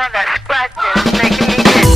wanna scratch it, making me itch.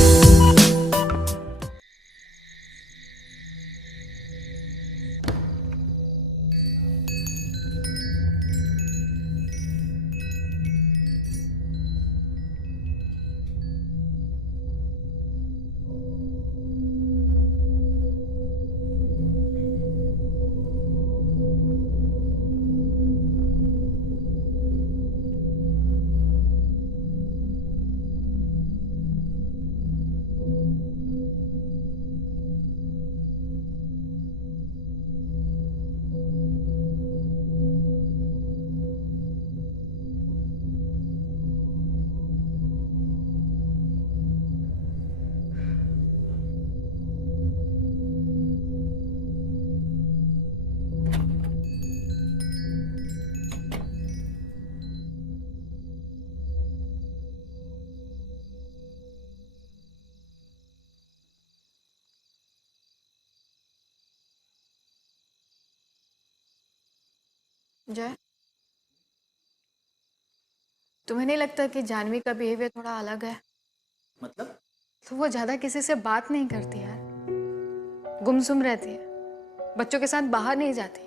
जय, तुम्हें नहीं लगता कि जानवी का बिहेवियर थोड़ा अलग है? मतलब? तो वो ज्यादा किसी से बात नहीं करती यार, गुमसुम रहती है, बच्चों के साथ बाहर नहीं जाती,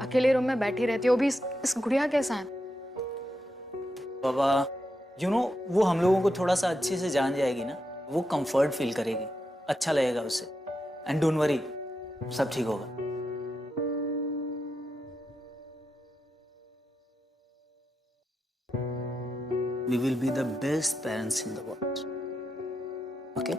अकेले रूम में बैठी रहती है, वो भी इस गुड़िया के साथ। बाबा, वो हम लोगों को थोड़ा सा अच्छे से जान जाएगी ना, वो कंफर्ट फील करेगी, अच्छा लगेगा उसे। एंड डोंट वरी, सब ठीक होगा। We will be the best parents in the world. Okay?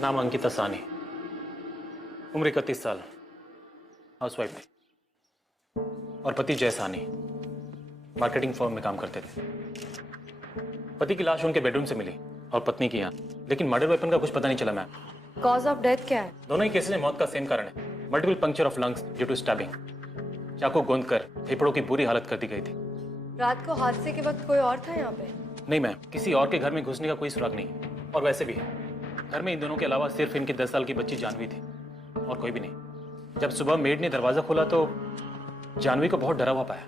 नाम अंकिता सानी, उम्र 31 साल, हाउसवाइफ थी, और पति जय सानी मार्केटिंग फर्म में काम करते थे। पति की लाश उनके बेडरूम से मिली और पत्नी की यहाँ, लेकिन मर्डर वेपन का कुछ पता नहीं चला मैम। कॉज ऑफ डेथ क्या है? दोनों ही केसेस में मौत का सेम कारण है, multiple puncture of lungs due to stabbing. चाकू गोंद कर फेफड़ों की बुरी हालत कर दी गई थी। रात को हादसे के वक्त कोई और था यहाँ पे? नहीं मैम, किसी और के घर में घुसने का कोई सुराग नहीं। और वैसे भी घर में इन दोनों के अलावा सिर्फ इनकी 10 साल की बच्ची जानवी थी और कोई भी नहीं। जब सुबह मेड ने दरवाजा खोला तो जानवी को बहुत डरा हुआ पाया।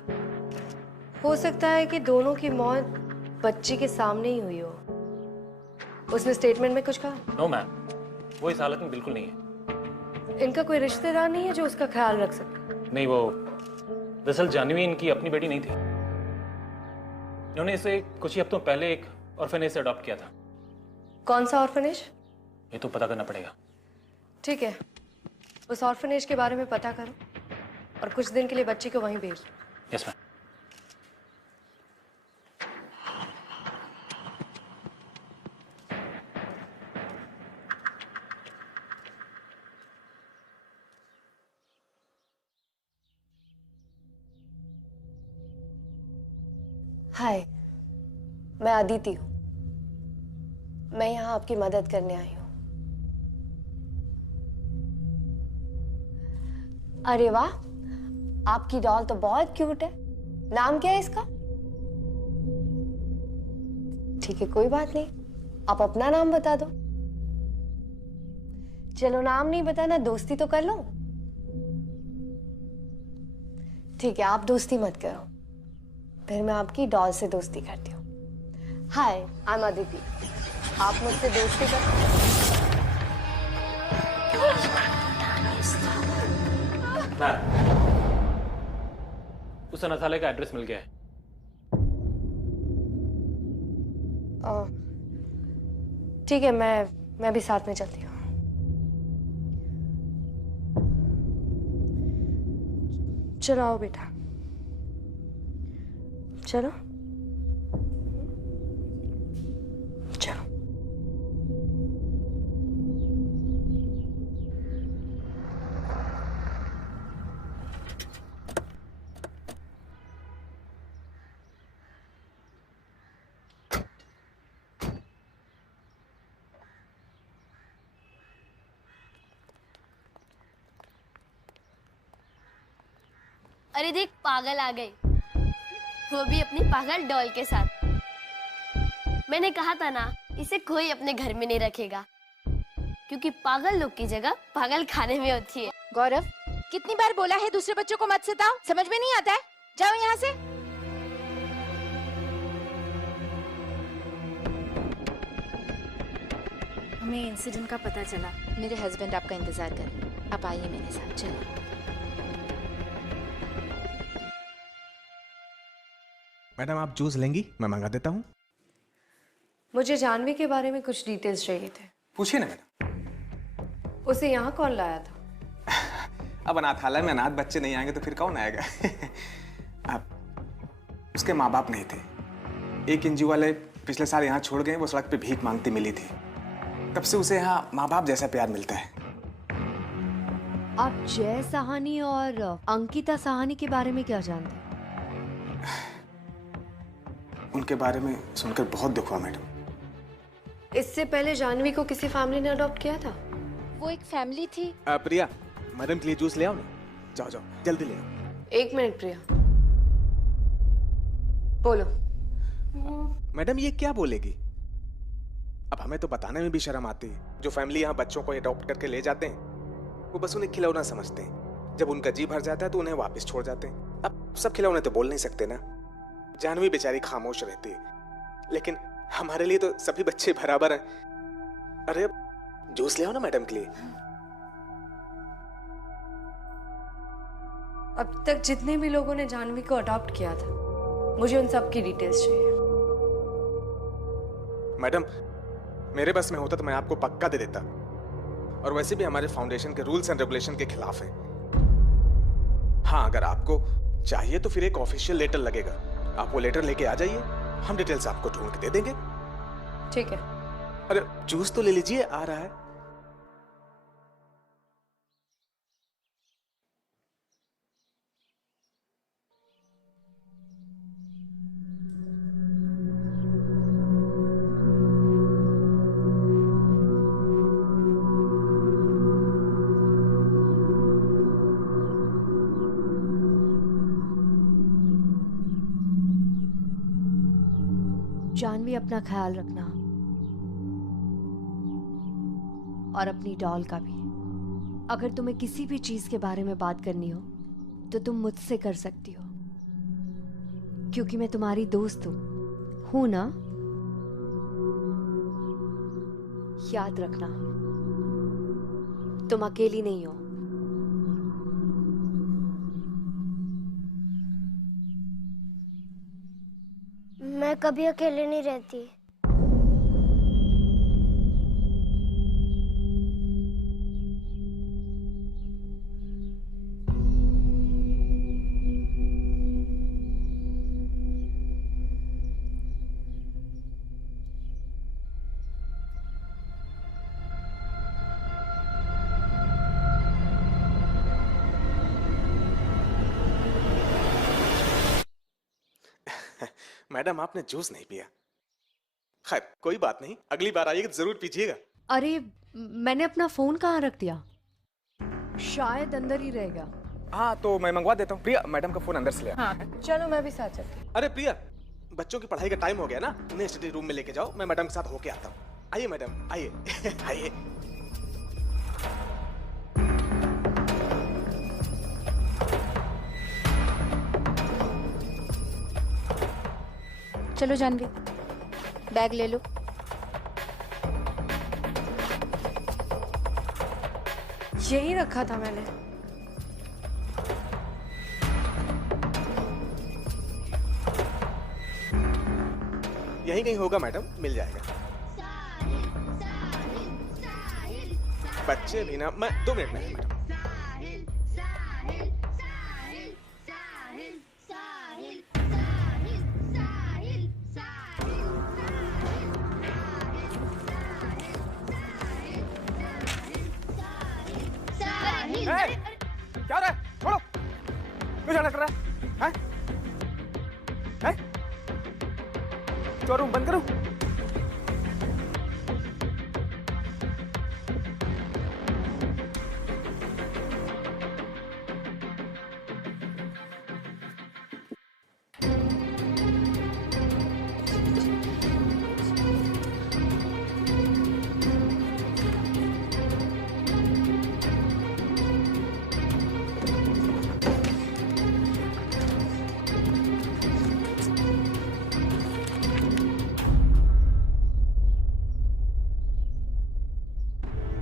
हो सकता है कि दोनों की मौत बच्ची के सामने ही हुई हो। उसने स्टेटमेंट में कुछ कहा? नो मैम, वो इस हालत में बिल्कुल नहीं है। इनका कोई रिश्तेदार नहीं है जो उसका ख्याल रख सके? नहीं, वो दरअसल जानवी इनकी अपनी बेटी नहीं थी। इन्होंने इसे कुछ ही हफ्तों पहले एक ऑर्फनेज से अडॉप्ट किया था। कौन सा ऑर्फनेज? ये तो पता करना पड़ेगा। ठीक है, उस ऑर्फनेज के बारे में पता करो और कुछ दिन के लिए बच्ची को वहीं भेज दो। Yes ma'am. हाय, मैं अदिति हूँ। मैं यहाँ आपकी मदद करने आई हूँ। अरे वाह, आपकी डॉल तो बहुत क्यूट है। नाम क्या है इसका? ठीक है, कोई बात नहीं, आप अपना नाम बता दो। चलो, नाम नहीं बताना, दोस्ती तो कर लो। ठीक है, आप दोस्ती मत करो, फिर मैं आपकी डॉल से दोस्ती करती हूँ। हाय, आई एम अदिति। आप मुझसे दोस्ती कर। उस अनाथालय का एड्रेस मिल गया है। ठीक है, मैं भी साथ में चलती हूँ। चलो आओ बेटा, चलो चलो। अरे देख, पागल आ गई, वो भी अपनी पागल डॉल के साथ। मैंने कहा था ना, इसे कोई अपने घर में नहीं रखेगा, क्योंकि पागल लोग की जगह पागल खाने में होती है। गौरव, कितनी बार बोला है दूसरे बच्चों को मत सताओ, समझ में नहीं आता है? जाओ यहाँ से। हमें इंसिडेंट का पता चला, मेरे हस्बैंड आपका इंतजार कर रहे हैं। आप आइए मेरे साथ, चलिए। मैडम, आप जूस लेंगी? मैं मंगा देता हूँ। मुझे जानवी के बारे में कुछ डिटेल्स चाहिए थे। पूछिए ना मैडम। उसे यहाँ कौन लाया था? अब अनाथालय में अनाथ बच्चे नहीं आएंगे तो फिर कौन आएगा? अब उसके माँ बाप नहीं थे। एक एनजीओ वाले पिछले साल यहाँ छोड़ गए, वो सड़क पे भीख मांगती मिली थी। तब से उसे यहाँ माँ बाप जैसा प्यार मिलता है। आप जय साहनी और अंकिता साहनी के बारे में क्या जानते हैं? उनके बारे में सुनकर बहुत दुख हुआ मैडम। इससे पहले जानवी को किसी फैमिली ने अडॉप्ट किया था? वो एक फैमिली थी। प्रिया, मैडम के लिए जूस ले आओ ना। जाओ जाओ, जल्दी ले आओ। एक मिनट प्रिया, बोलो। मैडम, ये क्या बोलेगी? अब हमें तो बताने में भी शर्म आती है। जो फैमिली यहाँ बच्चों को अडॉप्ट करके ले जाते हैं, वो बस उन्हें खिलौना समझते हैं। जब उनका जी भर जाता है तो उन्हें वापस छोड़ जाते हैं। अब सब खिलौने तो बोल नहीं सकते ना। जानवी बेचारी खामोश रहती है, लेकिन हमारे लिए तो सभी बच्चे बराबर हैं। अरे जूस ले आओ ना मैडम के लिए। अब तक जितने भी लोगों ने जानवी को अडॉप्ट किया था, मुझे उन सब की डिटेल्स चाहिए। मैडम, मेरे बस में होता तो मैं आपको पक्का दे देता, और वैसे भी हमारे फाउंडेशन के रूल्स एंड रेगुलेशन के खिलाफ है। हाँ, अगर आपको चाहिए तो फिर एक ऑफिशियल लेटर लगेगा। आप वो लेटर लेके आ जाइए, हम डिटेल्स आपको ढूंढ के दे देंगे। ठीक है। अरे जूस तो ले लीजिए, आ रहा है। जानवी, अपना ख्याल रखना, और अपनी डॉल का भी। अगर तुम्हें किसी भी चीज के बारे में बात करनी हो तो तुम मुझसे कर सकती हो, क्योंकि मैं तुम्हारी दोस्त हूं ना? याद रखना। तुम अकेली नहीं हो। मैं कभी अकेले नहीं रहती। मैडम आपने जूस नहीं पिया। खैर कोई बात नहीं, अगली बार आइएगा तो जरूर पीजिएगा। अरे मैंने अपना फोन कहाँ रख दिया? शायद अंदर ही रह गया। हाँ तो मैं मंगवा देता हूँ। प्रिया मैडम का फोन अंदर से ले आओ। हाँ चलो मैं भी साथ चलती हूँ। अरे प्रिया, बच्चों की पढ़ाई का टाइम हो गया ना, उन्हें स्टडी रूम में लेके जाओ, मैं मैडम के साथ होके आता हूँ। आइए मैडम आइए आइए। चलो जानवी, बैग ले लो। यही रखा था मैंने। यहीं कहीं होगा मैडम, मिल जाएगा। बच्चे भी ना, मैं 2 मिनट में है मैडम। क्या हो रहा है? छोड़ो। क्यों झगड़ा कर रहा है? हैं? तो रूम बंद करूं?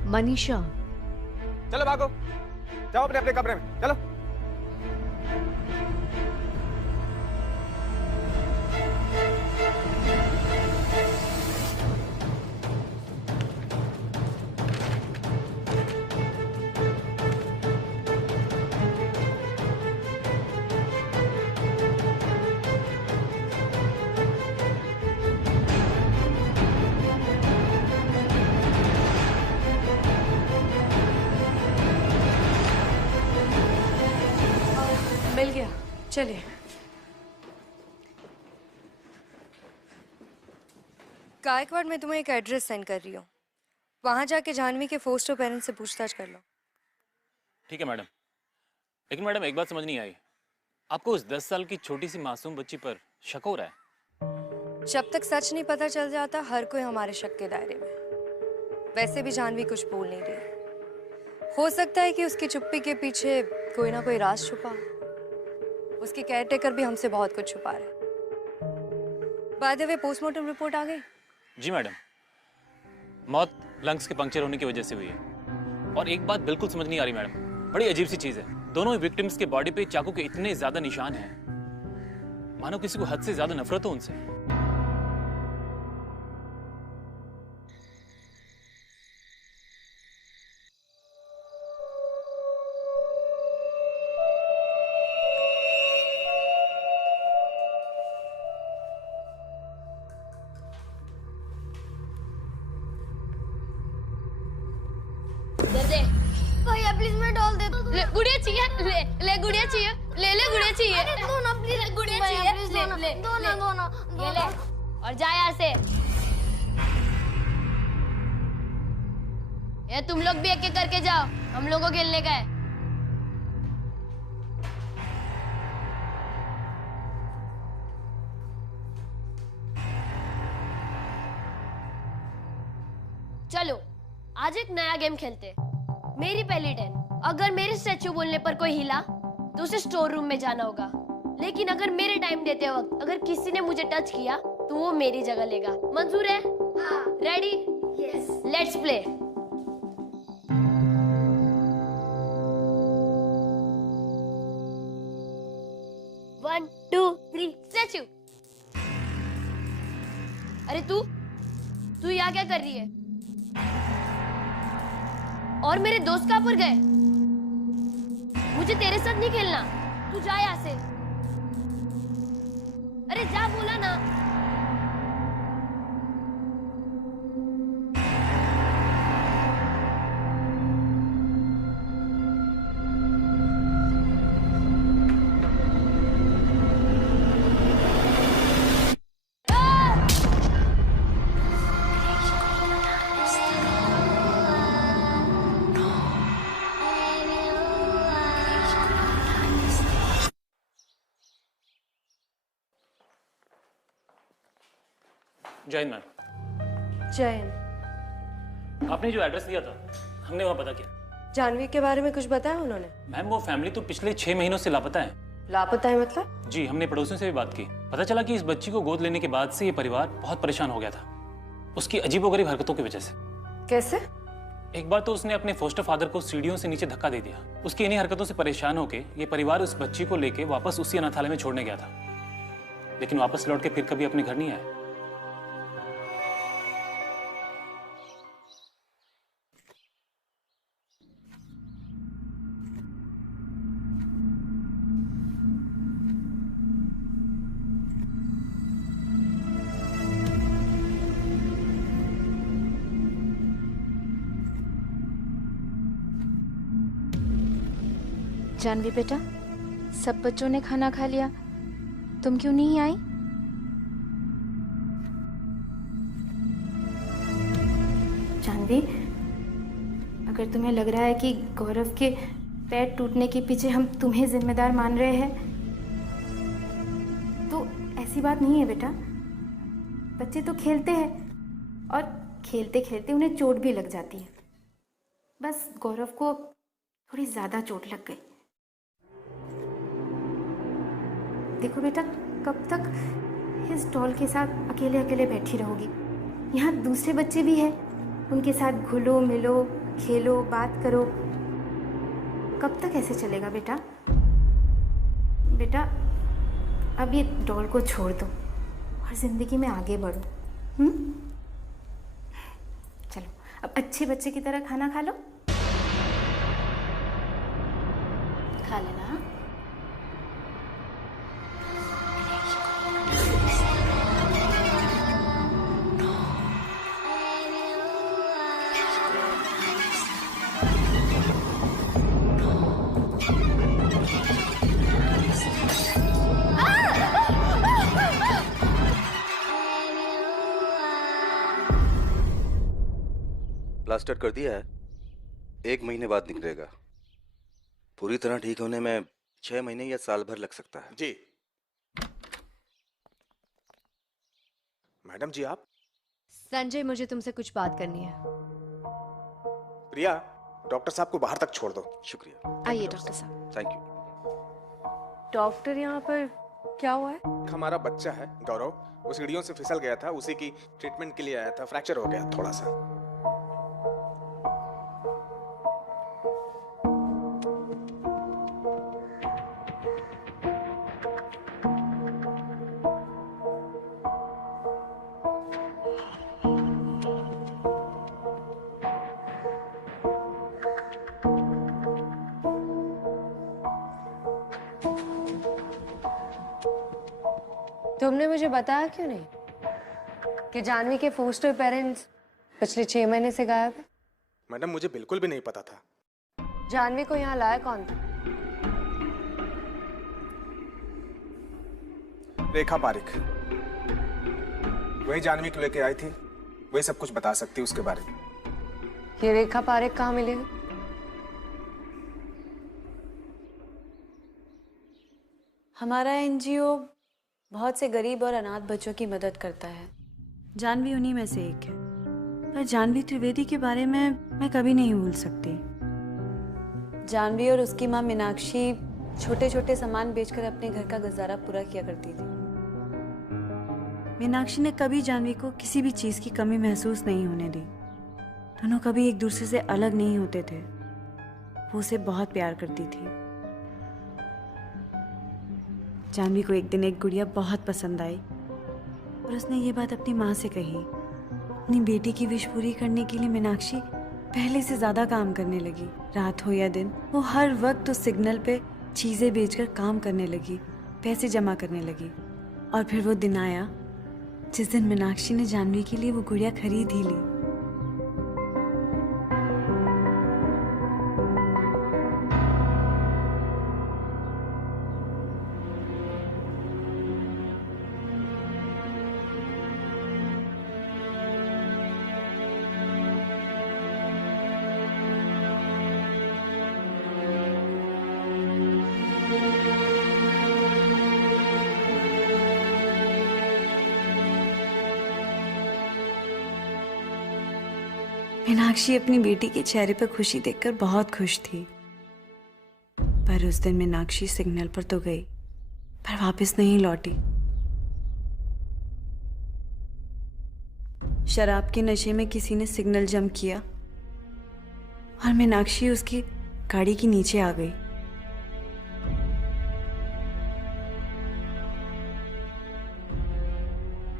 मनीषा, चलो भागो, जाओ अपने अपने कमरे में, चलो। मिल गया, चलिए। गायकवाड़ मैं तुम्हें एक एड्रेस सेंड कर रही हूँ, वहाँ जाके जाह्नवी के फोस्टर पेरेंट्स से पूछताछ कर लो। ठीक है मैडम। लेकिन मैडम एक बात समझ नहीं आई, आपको उस 10 साल की छोटी सी मासूम बच्ची पर शक हो रहा है? जब तक सच नहीं पता चल जाता हर कोई हमारे शक के दायरे में। वैसे भी जाह्नवी कुछ बोल नहीं रही, हो सकता है कि उसकी चुप्पी के पीछे कोई ना कोई राज छुपा। उसके केयरटेकर भी हमसे बहुत कुछ छुपा रहे। By the way postmortem report आ गई? जी मैडम, मौत लंग्स के पंक्चर होने की वजह से हुई है। और एक बात बिल्कुल समझ नहीं आ रही मैडम, बड़ी अजीब सी चीज है, दोनों ही विक्टिम्स के बॉडी पे चाकू के इतने ज्यादा निशान हैं, मानो किसी को हद से ज्यादा नफरत हो उनसे। भैया प्लीज मैं डॉल दे दो। ले गुड़िया चाहिए, ले गुड़िया चाहिए, ले गुड़िया चाहिए। अरे दो ना प्लीज, गुड़िया चाहिए, दो ना ये ले और जा यहाँ से। ये तुम लोग भी एक एक करके जाओ, हम लोगों को खेलने का है। चलो आज एक नया गेम खेलते हैं। मेरी पहली टर्न, अगर मेरे स्टैचू बोलने पर कोई हिला तो उसे स्टोर रूम में जाना होगा। लेकिन अगर मेरे टाइम देते वक्त अगर किसी ने मुझे टच किया तो वो मेरी जगह लेगा। मंजूर है? हाँ। Ready? Yes. Let's play. 1 2 3 statue. अरे तू यहाँ क्या कर रही है? और मेरे दोस्त कहाँ पर गए? मुझे तेरे साथ नहीं खेलना, तू जा यहाँ से। अरे जा, बोला ना। जय हिंद मैम। जैन, आपने जो एड्रेस दिया था हमने वहाँ पता किया। जानवी के बारे में कुछ बताया उन्होंने? मैम वो फैमिली तो पिछले 6 महीनों से लापता है। लापता है मतलब? जी, हमने पड़ोसियों से भी बात की। पता चला कि इस बच्ची को गोद लेने के बाद से ये परिवार बहुत परेशान हो गया था, उसकी अजीबोगरीब हरकतों की वजह से। कैसे? एक बार तो उसने अपने फोस्टर फादर को सीढ़ियों से नीचे धक्का दे दिया। उसकी इन्हीं हरकतों से परेशान होकर ये परिवार उस बच्ची को लेके वापस उसी अनाथालय में छोड़ने गया था, लेकिन वापस लौट के फिर कभी अपने घर नहीं आया। जानवी बेटा, सब बच्चों ने खाना खा लिया, तुम क्यों नहीं आई? जानवी, अगर तुम्हें लग रहा है कि गौरव के पैर टूटने के पीछे हम तुम्हें जिम्मेदार मान रहे हैं, तो ऐसी बात नहीं है बेटा। बच्चे तो खेलते हैं और खेलते खेलते उन्हें चोट भी लग जाती है। बस गौरव को थोड़ी ज़्यादा चोट लग गई। देखो बेटा, कब तक इस डॉल के साथ अकेले अकेले बैठी रहोगी? यहाँ दूसरे बच्चे भी हैं, उनके साथ घुलो मिलो, खेलो, बात करो। कब तक ऐसे चलेगा बेटा? बेटा, अब ये डॉल को छोड़ दो और ज़िंदगी में आगे बढ़ो। चलो, अब अच्छे बच्चे की तरह खाना खा लो। खा लेना। प्लास्टर कर दिया है, 1 महीने बाद निकलेगा। पूरी तरह ठीक होने में 6 महीने या साल भर लग सकता है। जी मैडम जी, आप? संजय, मुझे तुमसे कुछ बात करनी है। प्रिया, डॉक्टर साहब को बाहर तक छोड़ दो। शुक्रिया। आइए डॉक्टर साहब। Thank you. डॉक्टर, यहाँ पर क्या हुआ है? हमारा बच्चा है गौरव, वो सीढ़ियों से फिसल गया था, उसी की ट्रीटमेंट के लिए आया था। फ्रैक्चर हो गया थोड़ा सा। तुमने मुझे बताया क्यों नहीं कि जानवी के फोस्टर पेरेंट्स पिछले 6 महीने से गायब है? मैडम, मुझे बिल्कुल भी नहीं पता था। जानवी को यहाँ लाया कौन था? रेखा पारिक, वही जानवी को लेके आई थी, वही सब कुछ बता सकती है उसके बारे में। ये रेखा पारिक कहाँ मिलेगी? हमारा एनजीओ बहुत से गरीब और अनाथ बच्चों की मदद करता है। जानवी उन्हीं में से एक है। पर जानवी त्रिवेदी के बारे में मैं कभी नहीं भूल सकती। जानवी और उसकी माँ मीनाक्षी छोटे छोटे सामान बेचकर अपने घर का गुजारा पूरा किया करती थी। मीनाक्षी ने कभी जानवी को किसी भी चीज़ की कमी महसूस नहीं होने दी। दोनों कभी एक दूसरे से अलग नहीं होते थे। वो उसे बहुत प्यार करती थी। जानवी को एक दिन एक गुड़िया बहुत पसंद आई और उसने ये बात अपनी माँ से कही। अपनी बेटी की विश पूरी करने के लिए मीनाक्षी पहले से ज़्यादा काम करने लगी। रात हो या दिन, वो हर वक्त उस सिग्नल पे चीज़ें बेचकर काम करने लगी, पैसे जमा करने लगी। और फिर वो दिन आया जिस दिन मीनाक्षी ने जानवी के लिए वो गुड़िया खरीद ही ली। मीनाक्षी अपनी बेटी के चेहरे पर खुशी देखकर बहुत खुश थी। पर उस दिन मीनाक्षी सिग्नल पर तो गई, पर वापस नहीं लौटी। शराब के नशे में किसी ने सिग्नल जंप किया और मीनाक्षी उसकी गाड़ी के नीचे आ गई।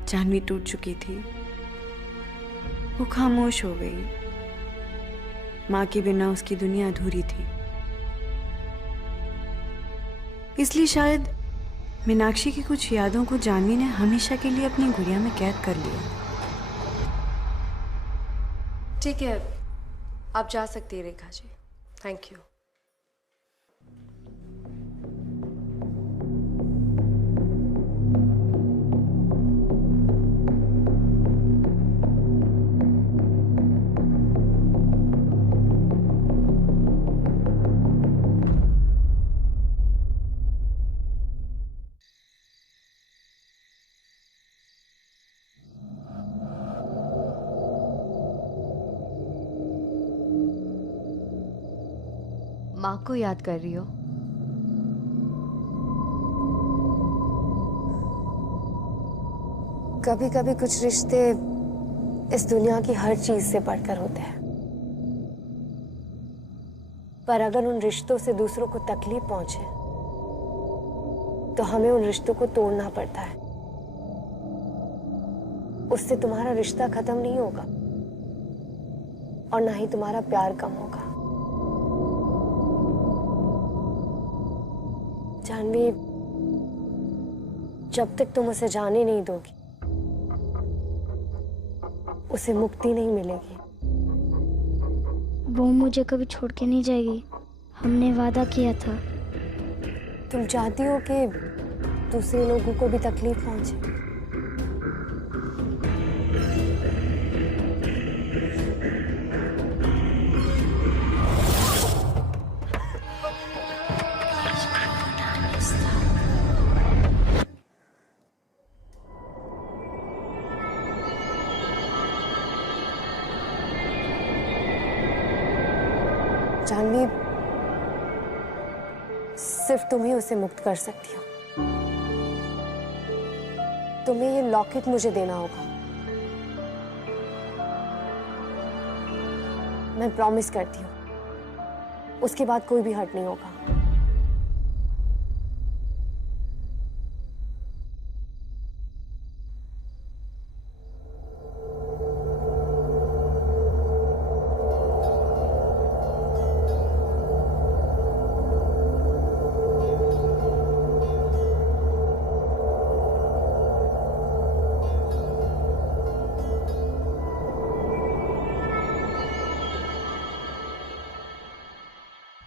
जानवी टूट चुकी थी, वो खामोश हो गई। माँ के बिना उसकी दुनिया अधूरी थी। इसलिए शायद मीनाक्षी की कुछ यादों को जानवी ने हमेशा के लिए अपनी गुड़िया में कैद कर लिया। ठीक है, आप जा सकती है रेखा जी। Thank you. माँ को याद कर रही हो? कभी कभी कुछ रिश्ते इस दुनिया की हर चीज से बढ़कर होते हैं, पर अगर उन रिश्तों से दूसरों को तकलीफ पहुंचे तो हमें उन रिश्तों को तोड़ना पड़ता है। उससे तुम्हारा रिश्ता खत्म नहीं होगा और ना ही तुम्हारा प्यार कम होगा। जानवी, जब तक तुम उसे जाने नहीं दोगी उसे मुक्ति नहीं मिलेगी। वो मुझे कभी छोड़ के नहीं जाएगी, हमने वादा किया था। तुम चाहती हो कि दूसरे लोगों को भी तकलीफ पहुंचे? जानवी, सिर्फ तुम ही उसे मुक्त कर सकती हो। तुम्हें ये लॉकेट मुझे देना होगा। मैं प्रॉमिस करती हूँ, उसके बाद कोई भी हर्ट नहीं होगा।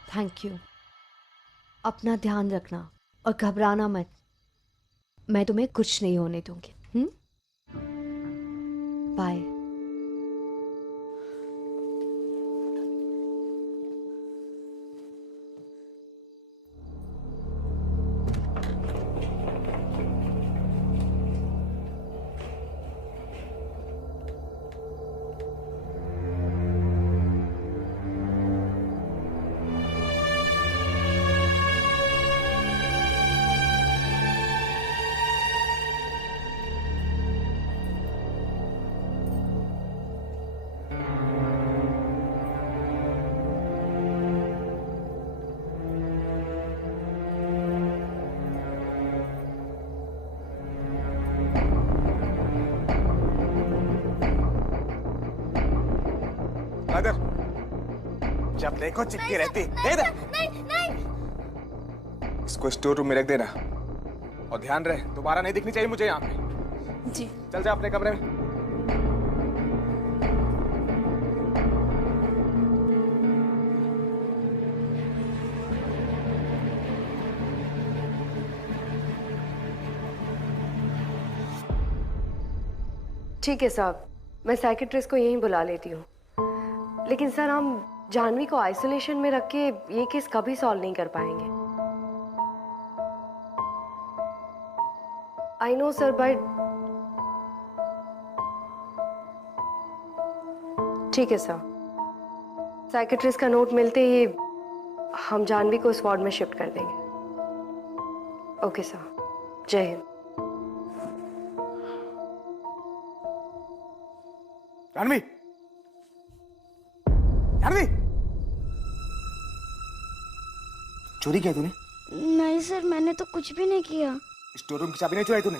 Thank you. अपना ध्यान रखना और घबराना मत। मैं तुम्हें कुछ नहीं होने दूंगी। बाय। जब देखो चिपकी रहती। दे दे। नहीं नहीं। इसको स्टोर रूम में रख देना और ध्यान रहे दोबारा नहीं दिखनी चाहिए मुझे यहाँ पे। जी। चल जा अपने कमरे में। ठीक है साहब, मैं साइकेट्रिस्ट को यहीं बुला लेती हूँ। लेकिन सर हम जानवी को आइसोलेशन में रख के ये केस कभी सॉल्व नहीं कर पाएंगे। आई नो सर, बट ठीक है सर, साइकेट्रिस्ट का नोट मिलते ही हम जानवी को इस वार्ड में शिफ्ट कर देंगे। ओके सर, जय हिंद। जानवी, जानवी, चोरी किया तूने? नहीं सर, मैंने तो कुछ भी नहीं किया। स्टोर रूम की चाबी नहीं चुराई तूने?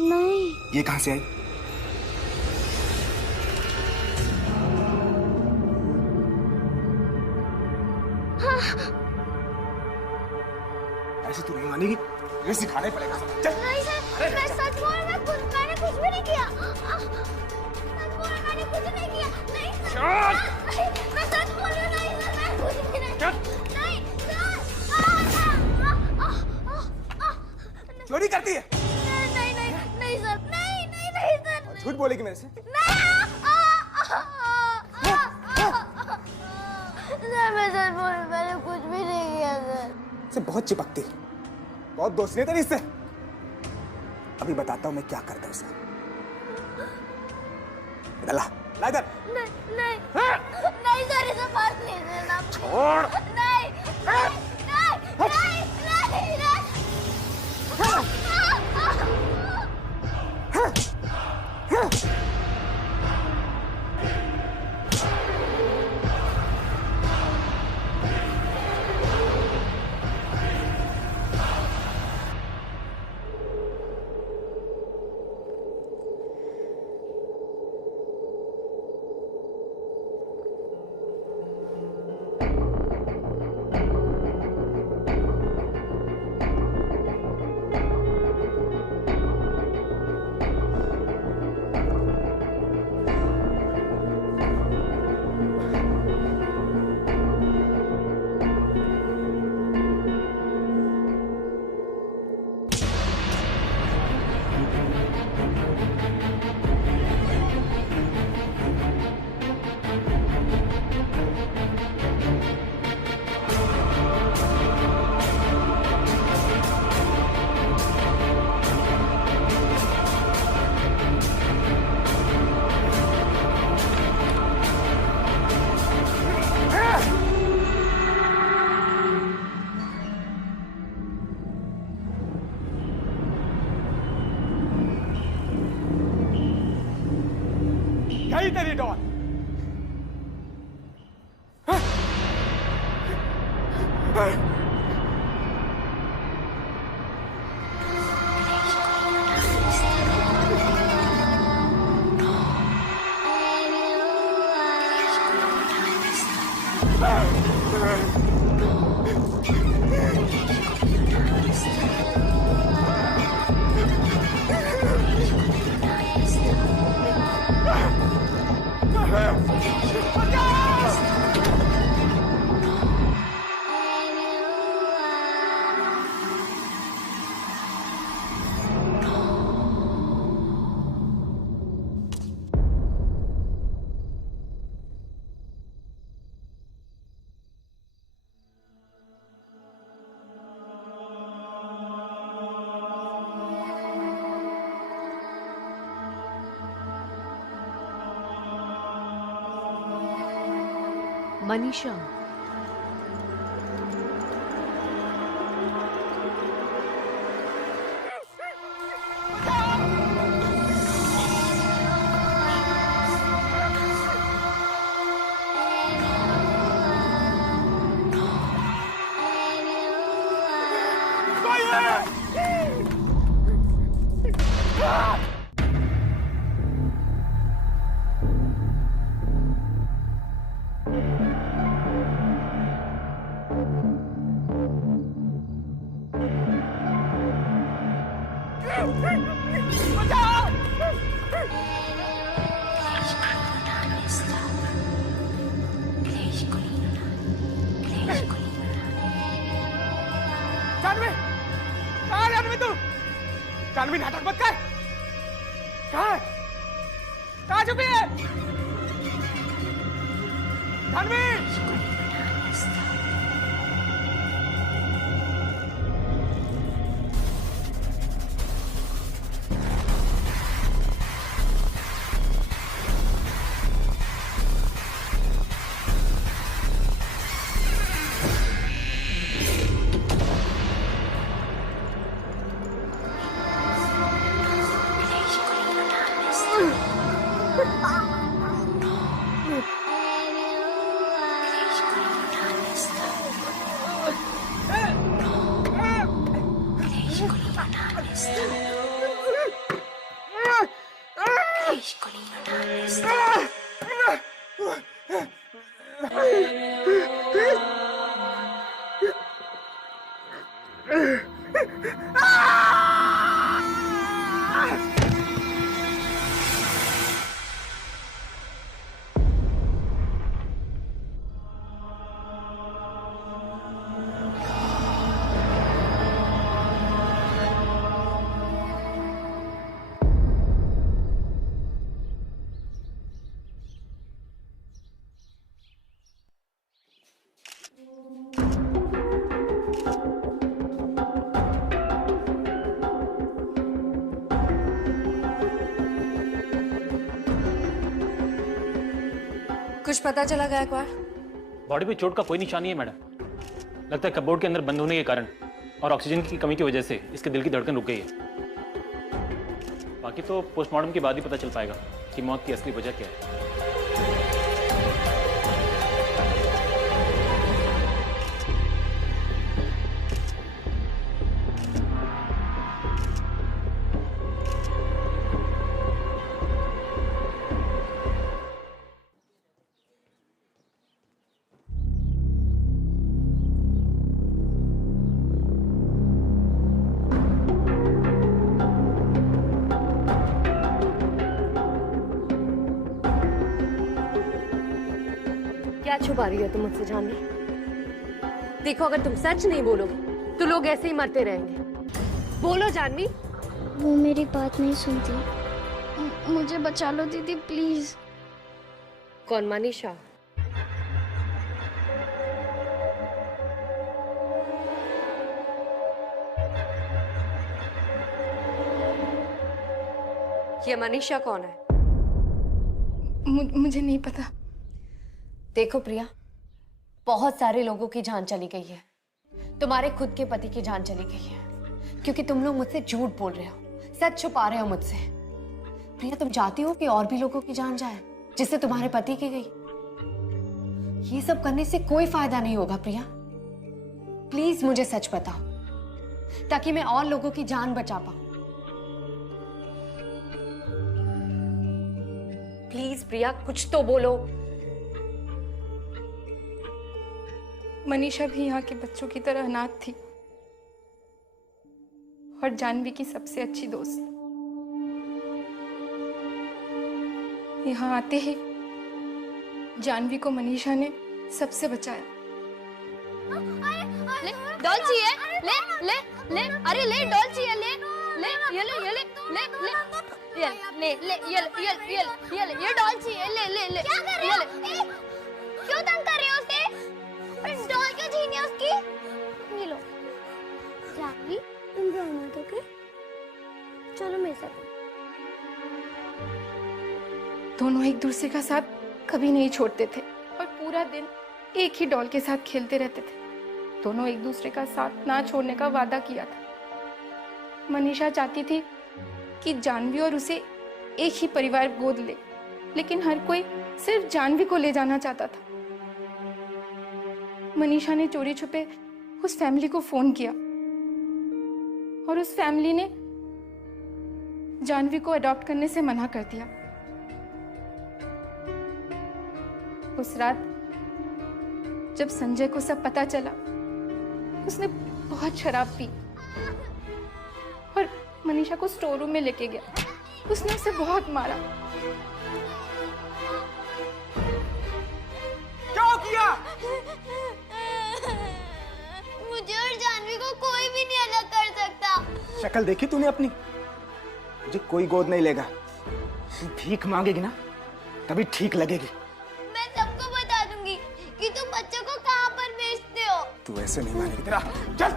नहीं। ये कहां से आई? हाँ। ऐसे तू नहीं मानेगी, ये सिखाना ही पड़ेगा। चल। नहीं सर, मैं सच बोल रहा हूँ, मैंने कुछ भी नहीं किया। सच बोल रहा हूँ, मैंने कुछ नहीं किया। नहीं सर, मैं सच बोल रहा हूँ, नहीं सर, मैं कुछ भी नहीं किया। नहीं सर। चोरी करती है? नहीं नहीं नहीं सर, नहीं नहीं नहीं सर। झूठ बोलेगी मेरे से? सर मैं सच बोल रहा हूँ, मैंने कुछ भी नहीं किया सर। से बहुत चिपकती है, बहुत दोस्ती है तेरी इससे। अभी बताता हूँ मैं क्या करता हूँ उसे। ला ला इधर। नहीं नहीं नहीं सर, इसे बात नहीं देना। छोड़। नहीं नहीं नहीं नहीं नहीं। यही तेरी डॉल। मनीषा, जानवी, कहाँ है जानवी तू? जानवी नाटक मत कर। कहाँ है? कहाँ छुपी है? जानवी! कुछ पता चला गायकवाड़? बॉडी पे चोट का कोई निशान नहीं है मैडम। लगता है कपबोर्ड के अंदर बंद होने के कारण और ऑक्सीजन की कमी की वजह से इसके दिल की धड़कन रुक गई है। बाकी तो पोस्टमार्टम के बाद ही पता चल पाएगा कि मौत की असली वजह क्या है। क्या छुपा रही हो तुम मुझसे जानवी? देखो, अगर तुम सच नहीं बोलोगे तो लोग ऐसे ही मरते रहेंगे। बोलो जानवी। वो मेरी बात नहीं सुनती। मुझे बचा लो दीदी, प्लीज। कौन? मनीषा? ये मनीषा कौन है? मुझे नहीं पता। देखो प्रिया, बहुत सारे लोगों की जान चली गई है। तुम्हारे खुद के पति की जान चली गई है क्योंकि तुम लोग मुझसे झूठ बोल रहे हो, सच छुपा रहे हो मुझसे। प्रिया, तुम चाहती हो कि और भी लोगों की जान जाए जिससे तुम्हारे पति की गई। ये सब करने से कोई फायदा नहीं होगा प्रिया। प्लीज मुझे सच बताओ ताकि मैं और लोगों की जान बचा पाऊं। प्लीज प्रिया, कुछ तो बोलो। मनीषा भी यहाँ के बच्चों की तरह अनाथ थी और जानवी की सबसे अच्छी दोस्त। यहाँ आते ही जानवी को मनीषा ने सबसे बचाया। ले डॉल चाहिए? ले ले ले, अरे ले डॉल चाहिए, ले ले ये ले ये ले ले ले ले ले ये डॉल चाहिए, ले ले ले। क्या कर रहे हो? क्यों तंग कर रहे हो उसे? डॉल क्यों छीनी है उसकी? ये लो जानवी, तुम रो मत, ओके? चलो मेरे साथ। दोनों एक दूसरे का साथ कभी नहीं छोड़ते थे और पूरा दिन एक ही डॉल के साथ खेलते रहते थे। दोनों एक दूसरे का साथ ना छोड़ने का वादा किया था। मनीषा चाहती थी कि जानवी और उसे एक ही परिवार गोद ले, लेकिन हर कोई सिर्फ जानवी को ले जाना चाहता था। मनीषा ने चोरी छुपे उस फैमिली को फोन किया और उस फैमिली ने जानवी को अडॉप्ट करने से मना कर दिया। उस रात जब संजय को सब पता चला उसने बहुत शराब पी और मनीषा को स्टोर रूम में लेके गया। उसने उसे बहुत मारा। क्या किया? मुझे और जानवी को कोई भी नहीं अलग कर सकता। शक्ल देखी तूने अपनी? मुझे कोई गोद नहीं लेगा। तू भीख मांगेगी ना तभी ठीक लगेगी। मैं सबको बता दूंगी कि तुम बच्चों को कहाँ पर बेचते हो। तू ऐसे नहीं मानेगी। तेरा चल।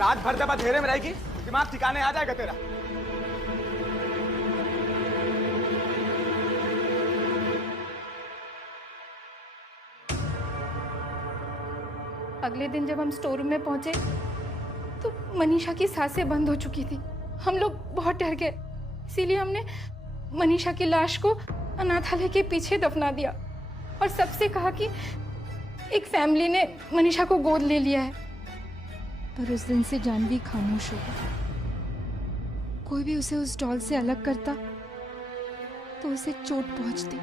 रात भर जब अंधेरे में रहेगी दिमाग ठिकाने आ जाएगा तेरा। अगले दिन जब हम स्टोर रूम में पहुंचे तो मनीषा की सांसें बंद हो चुकी थी। हम लोग बहुत डर गए, इसीलिए हमने मनीषा की लाश को अनाथालय के पीछे दफना दिया और सबसे कहा कि एक फैमिली ने मनीषा को गोद ले लिया है। पर उस दिन से जानवी खामोश हो गई। कोई भी उसे उस डॉल से अलग करता तो उसे चोट पहुंचती।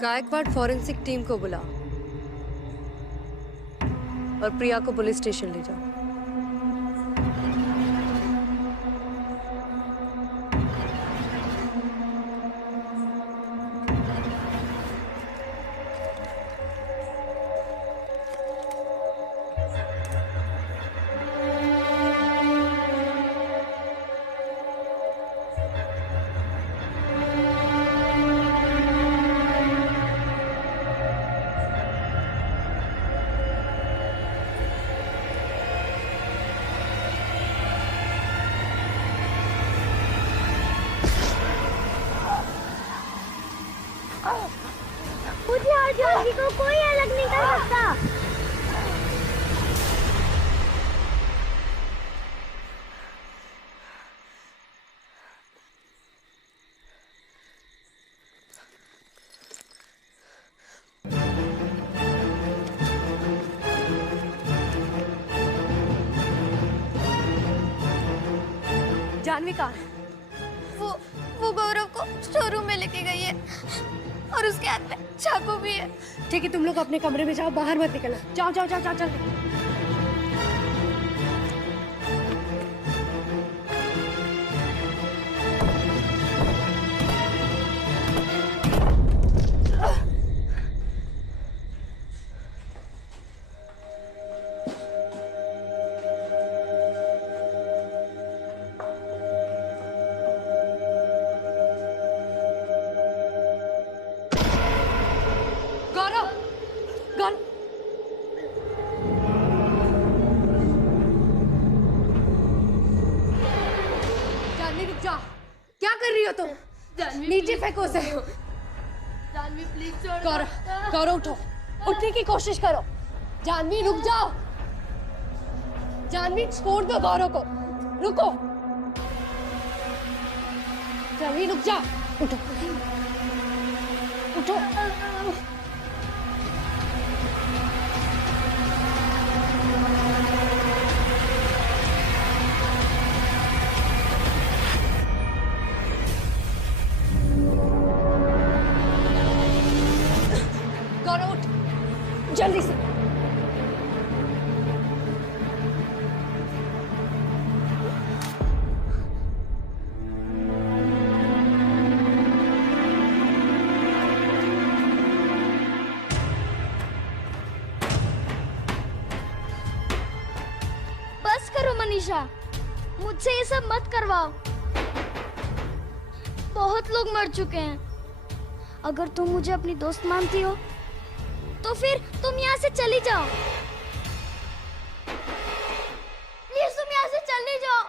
गायकवाड़ फॉरेंसिक टीम को बुलाओ और प्रिया को पुलिस स्टेशन ले जाओ। मुझे और जानवी को कोई अलग नहीं कर सकता। जानवी कहाँ है? वो गौरव को स्टोर रूम में लेके गई है और उसके हाथ में चाकू भी है। ठीक है, तुम लोग अपने कमरे में जाओ, बाहर मत निकलना। जाओ जाओ जाओ जाओ जाओ। क्या कर रही हो तुम? नीचे फेंको उसे। जानवी प्लीज छोड़। गौरव उठो, उठने की कोशिश करो। जानवी रुक जाओ। जानवी छोड़ दो गौरव को। रुको। जानवी रुक जा। उठो उठो। गौरव उठ, जल्दी से। बस करो मनीषा, मुझसे ये सब मत करवाओ। बहुत लोग मर चुके हैं। अगर तुम मुझे अपनी दोस्त मानती हो तो फिर तुम यहाँ से चली जाओ। प्लीज तुम यहाँ से चली जाओ।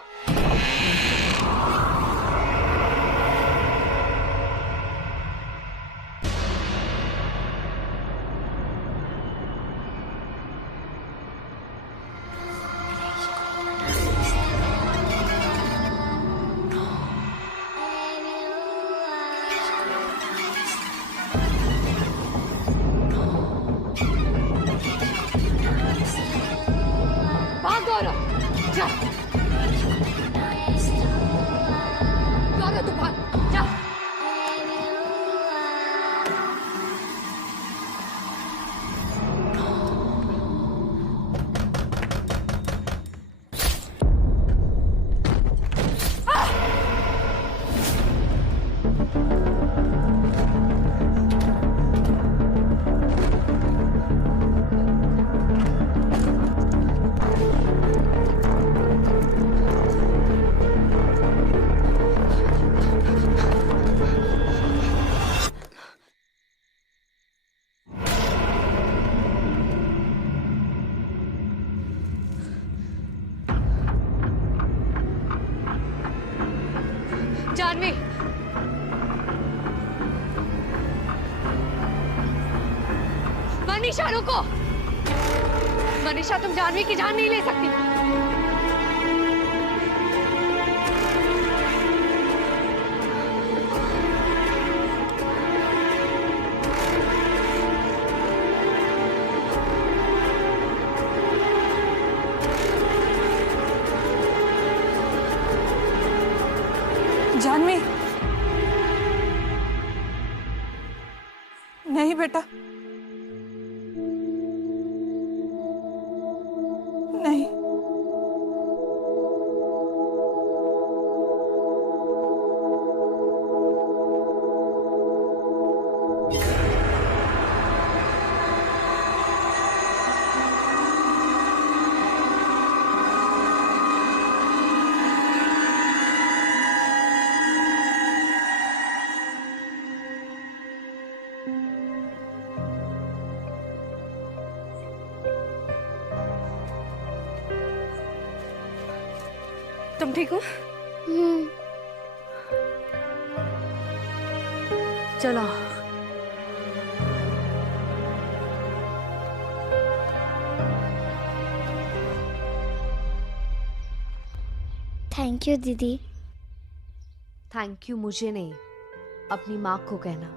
मनीषा रुको। मनीषा तुम जानवी की जान नहीं ले सकती। जानवी, नहीं बेटा, नहीं। तुम ठीक हो? चलो। थैंक यू दीदी। थैंक यू मुझे नहीं, अपनी माँ को कहना,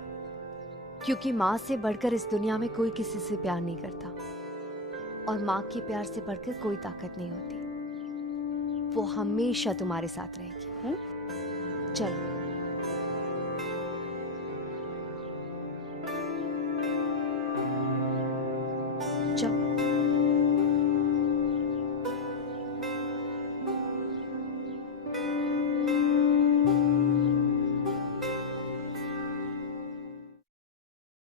क्योंकि माँ से बढ़कर इस दुनिया में कोई किसी से प्यार नहीं करता, और माँ के प्यार से बढ़कर कोई ताकत नहीं होती। वो हमेशा तुम्हारे साथ रहेगी। चलो।